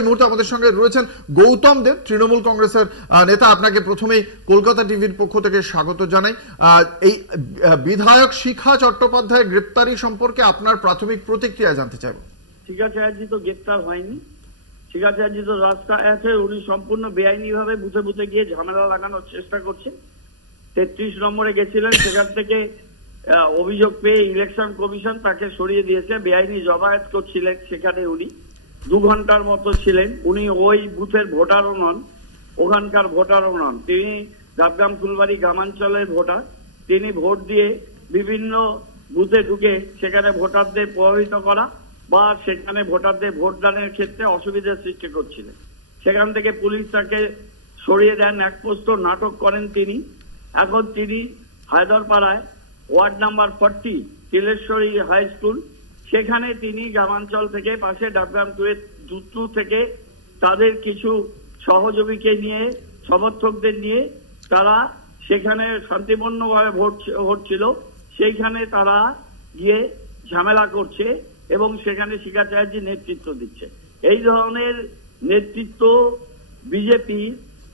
এই মুহূর্তে আমাদের সঙ্গে রয়েছেন গৌতম দেব, তৃণমূল কংগ্রেসের নেতা। আপনাকে প্রথমেই কলকাতা টিভির পক্ষ থেকে স্বাগত জানাই। এই বিধায়ক শিখা চট্টোপাধ্যায়ের গ্রেপ্তারি সম্পর্কে আপনার প্রাথমিক প্রতিক্রিয়া জানতে চাইব। শিখা চ্যাটার্জি তো গ্রেপ্তার হয়নি, শিখা চ্যাটার্জি তো রাস্তায় আছে। উনি সম্পূর্ণ বেআইনি ভাবে বুথে বুথে গিয়ে ঝামেলা লাগানোর চেষ্টা করছে। 33 নম্বরে গেছিলেন, সেখান থেকে অভিযোগ পেয়ে ইলেকশন কমিশন তাকে সরিয়ে দিয়েছে। বেআইনি জমায়েত করছিলেন সেখানে, উনি 2 ঘন্টার মতো ছিলেন। উনি ওই বুথের ভোটারও নন, ওখানকার ভোটারও নন। তিনি ডাবগ্রাম ফুলবাড়ি গ্রামাঞ্চলের ভোটার। তিনি ভোট দিয়ে বিভিন্ন বুথে ঢুকে সেখানে ভোটারদের প্রভাবিত করা বা সেখানে ভোটারদের ভোটদানের ক্ষেত্রে অসুবিধার সৃষ্টি করছিলেন। সেখান থেকে পুলিশ তাকে সরিয়ে দেন, এক পোস্ত নাটক করেন তিনি। এখন তিনি হায়দরপাড়ায় ওয়ার্ড নাম্বার 40 তিলেশ্বরী হাই স্কুল, সেখানে তিনি গ্রামাঞ্চল থেকে পাশে ডাবগ্রাম 2 থেকে তাদের কিছু সহযোগীকে নিয়ে, সমর্থকদের নিয়ে তারা সেখানে শান্তিপূর্ণভাবে ভোট হচ্ছিল, সেইখানে তারা গিয়ে ঝামেলা করছে এবং সেখানে শিখা চ্যাটার্জি নেতৃত্ব দিচ্ছে। এই ধরনের নেতৃত্ব বিজেপি,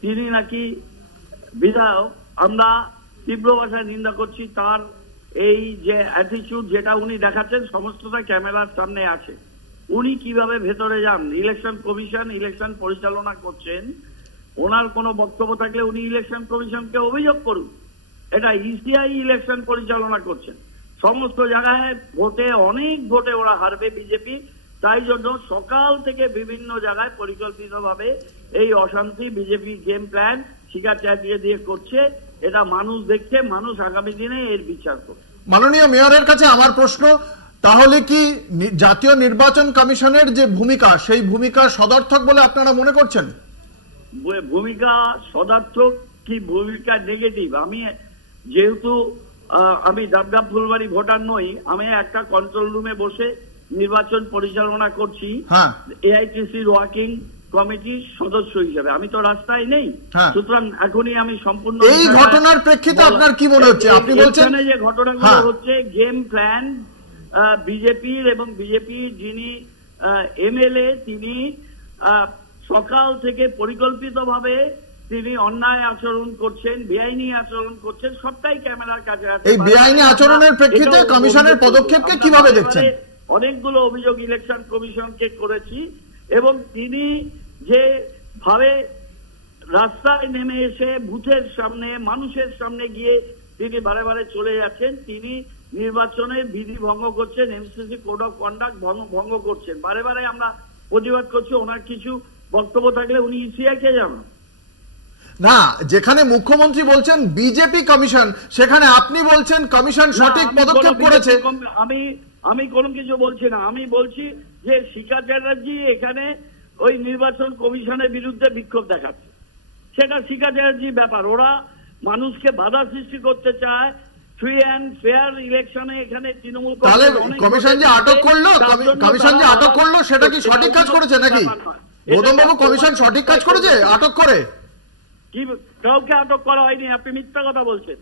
তিনি নাকি বিধায়ক, আমরা তীব্র ভাষায় নিন্দা করছি। তার এই যে অ্যাটিটিউড যেটা উনি দেখাচ্ছেন সমস্তটা ক্যামেরার সামনে আছে। উনি কিভাবে ভেতরে যান? ইলেকশন কমিশন ইলেকশন পরিচালনা করছেন, ওনার কোনো বক্তব্য থাকলে উনি ইলেকশন কমিশনকে অভিযোগ করুন। এটা ইসিআই ইলেকশন পরিচালনা করছেন। সমস্ত জায়গায় ভোটে, অনেক ভোটে ওরা হারবে বিজেপি। তাই জন্য সকাল থেকে বিভিন্ন জায়গায় পরিকল্পিতভাবে এই অশান্তি বিজেপি গেম প্ল্যান শিখা চ্যাটার্জি দিয়ে করছে। এটা মানুষ দেখছে, মানুষ আগামী দিনে এর বিচার করবে। মাননীয় মেয়রের কাছে আমার প্রশ্ন, তাহলে কি জাতীয় নির্বাচন কমিশনের যে ভূমিকা, সেই ভূমিকা সদর্থক বলে আপনারা মনে করছেন? ভূমিকা সদর্থক কি ভূমিকা নেগেটিভ? আমি যেহেতু আমি ডাবগ্রাম ফুলবাড়ি ভোটার নই, আমি একটা কন্ট্রোল রুমে বসে নির্বাচন পরিচালনা করছি এআইটিসির ওয়ার্কিং কমিটির সদস্য হিসেবে। আমি তো রাস্তায় নেই, সুতরাং এখনই আমি সম্পূর্ণ এই ঘটনার প্রেক্ষিতে আপনার কি মনে হচ্ছে? আপনি বলছেন যে ঘটনাগুলো হচ্ছে গেম প্ল্যান বিজেপির, এবং বিজেপির যিনি এমএলএ তিনি সকাল থেকে পরিকল্পিতভাবে তিনি অন্যায় আচরণ করছেন, বেআইনি আচরণ করছেন, সবটাই ক্যামেরার কাছে আছে। এই বেআইনি আচরণের প্রেক্ষিতে কমিশনের পদক্ষেপকে কিভাবে দেখছেন? অনেকগুলো অভিযোগ ইলেকশন কমিশনকে করেছি, এবং তিনি যে ভাবে রাস্তায় নেমে এসে বুথের সামনে, মানুষের সামনে গিয়ে তিনি বারে বারে চলে যাচ্ছেন, তিনি নির্বাচনের বিধি ভঙ্গ করছেন, এমসিসি কোড অফ কন্ডাক্ট ভঙ্গ করছেন। বারে বারে আমরা প্রতিবাদ করছি। ওনার কিছু বক্তব্য থাকলে উনি ইসিআই কে জানান না। যেখানে মুখ্যমন্ত্রী বলছেন বিজেপি কমিশন, সেখানে আপনি বলছেন কমিশন সঠিক পদক্ষেপ করেছে। আমি কোনো কিছু বলছি না। আমি বলছি যে শিখা চ্যাটার্জি এখানে ওই নির্বাচন কমিশনের বিরুদ্ধে বিক্ষোভ দেখাচ্ছে। সেটা শিখা চ্যাটার্জির ব্যাপার। ওরা মানুষকে বাধা সৃষ্টি করতে চায় ফ্রি অ্যান্ড ফেয়ার ইলেকশনে। এখানে তৃণমূল কমিশন যে আটক করলো সেটা কি সঠিক কাজ করেছে নাকি? গৌতমবাবু, কমিশন সঠিক কাজ করেছে আটক করে? কি কাউকে আটক করা হয়নি, আপনি মিথ্যা কথা বলছেন।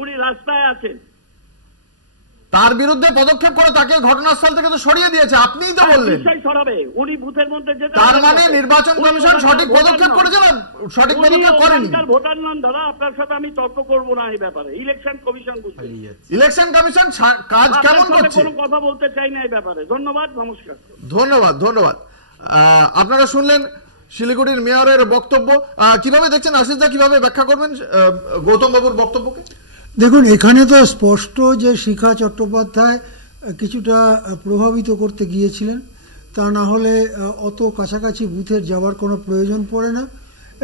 উনি রাস্তায় আছেন, তার বিরুদ্ধে পদক্ষেপ করে তাকে ঘটনাস্থল থেকে তো সরিয়ে দিয়েছে, আপনিই তো বললেন। সরাবে, উনি বুথের মধ্যে যেতে। তার মানে নির্বাচন কমিশন সঠিক পদক্ষেপ করেছে না? সঠিক পদক্ষেপ করেনি। ভোটার নন দাদা, আপনার সাথে আমি তর্ক করবো না এই ব্যাপারে। ইলেকশন কমিশন বুঝবে। ইলেকশন কমিশন কাজ কেমন করছে? কোনো কথা বলতে চাই না এই ব্যাপারে। ধন্যবাদ, নমস্কার। ধন্যবাদ। আপনারা শুনলেন শিলিগুড়ির মেয়রের বক্তব্য। কিভাবে দেখছেন আশিস দা, কিভাবে ব্যাখ্যা করবেন গৌতম বাবুর বক্তব্যকে? দেখুন, এখানে তো স্পষ্ট যে শিখা চট্টোপাধ্যায় কিছুটা প্রভাবিত করতে গিয়েছিলেন, তা না হলে অত কাছাকাছি বুথের যাওয়ার কোনো প্রয়োজন পড়ে না,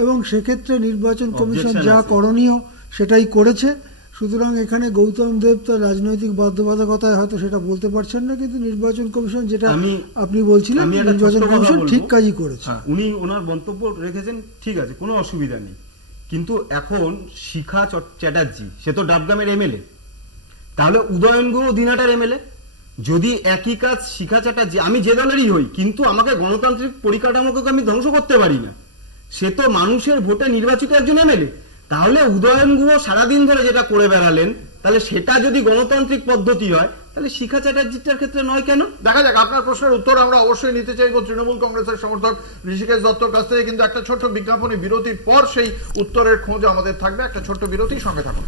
এবং সেক্ষেত্রে নির্বাচন কমিশন যা করণীয় সেটাই করেছে। সুতরাং এখানে গৌতম দেব তো রাজনৈতিক বাধ্যবাধকতায় হয়তো সেটা বলতে পারছেন না, কিন্তু নির্বাচন কমিশন যেটা আপনি বলছিলেন, নির্বাচন কমিশন ঠিক কাজই করেছে। উনি ওনার মন্তব্য রেখেছেন, ঠিক আছে, কোনো অসুবিধা নেই। কিন্তু এখন শিখা চ্যাটার্জি সে তো ডাবগ্রামের এমএলএ, তাহলে উদয়ন গুহ দিনাটার এমএলএ। যদি একই কাজ শিখা চ্যাটার্জি, আমি যে দলেরই হই, কিন্তু আমাকে গণতান্ত্রিক পরিকাঠামোকে আমি ধ্বংস করতে পারি না। সে তো মানুষের ভোটে নির্বাচিত একজন এমএলএ। তাহলে উদয়ন গুহ সারাদিন ধরে যেটা করে বেড়ালেন, তাহলে সেটা যদি গণতান্ত্রিক পদ্ধতি হয় তাহলে শিখা চ্যাটার্জিটার ক্ষেত্রে নয় কেন? দেখা যাক, আপনার প্রশ্নের উত্তর আমরা অবশ্যই নিতে চাইবো তৃণমূল কংগ্রেসের সমর্থক ঋষিকেশ দত্তর কাছ থেকে, কিন্তু একটা ছোট্ট বিজ্ঞাপনী বিরতির পর সেই উত্তরের খোঁজ আমাদের থাকবে। একটা ছোট্ট বিরতি, সঙ্গে থাকুন।